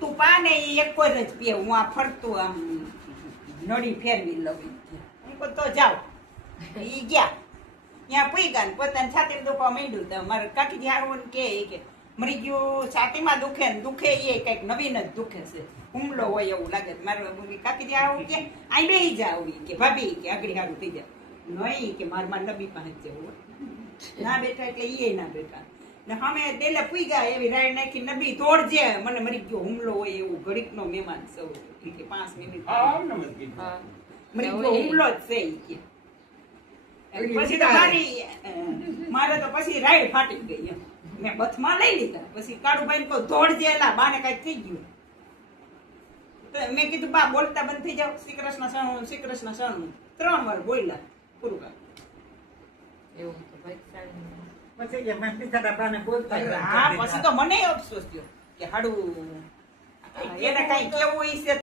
તું પાને ઈ એક જ પીએ હું આ ફરતું આમ નડી ફેરવી લઉં હું કહું તો જાવ ઈ ગયા ત્યાં પી ગયા ને પોતાની છાતી દુખવા માંડ્યું તો મારે કાકીજી આવું કે મરી ગયું છાતીમાં દુખે ને દુખે એ કઈક નવીન જ દુખે છે હુમલો હોય એવું લાગે મારે કાકીજી આવું કે આઈ બેહી જાવ કે ભાભી કે આગળ સારું થઈ જાય નહીં કે મારમાં નબી પાસે જવું ના બેઠા એટલે એ ના બેઠા ને અમે ડેલે પૂઈ ગયા એવી રાડ નાખી નબી તોડજે મને મરી ગયો હુમલો હોય એવું ઘડીક નો મહેમાન સૌ કે 5 મિનિટ મરી ગયો હુમલો જ છે કે પછી તો મારે તો પછી રાઈડ ફાટી ગઈ એમ મેં બથમાં લઈ લીધા પછી કાળુભાઈ ને કહું દોડજે એલા બાને કઈ થઈ ગયું તો મેં કીધું બા બોલતા બંધ થઈ જાવ શ્રી કૃષ્ણ શરણું 3 વાર બોલ્યા પૂરું કર એવું તો ભાઈ પછી તો મને અફસોસ થયો કે હાડું એને કઈ કેવું છે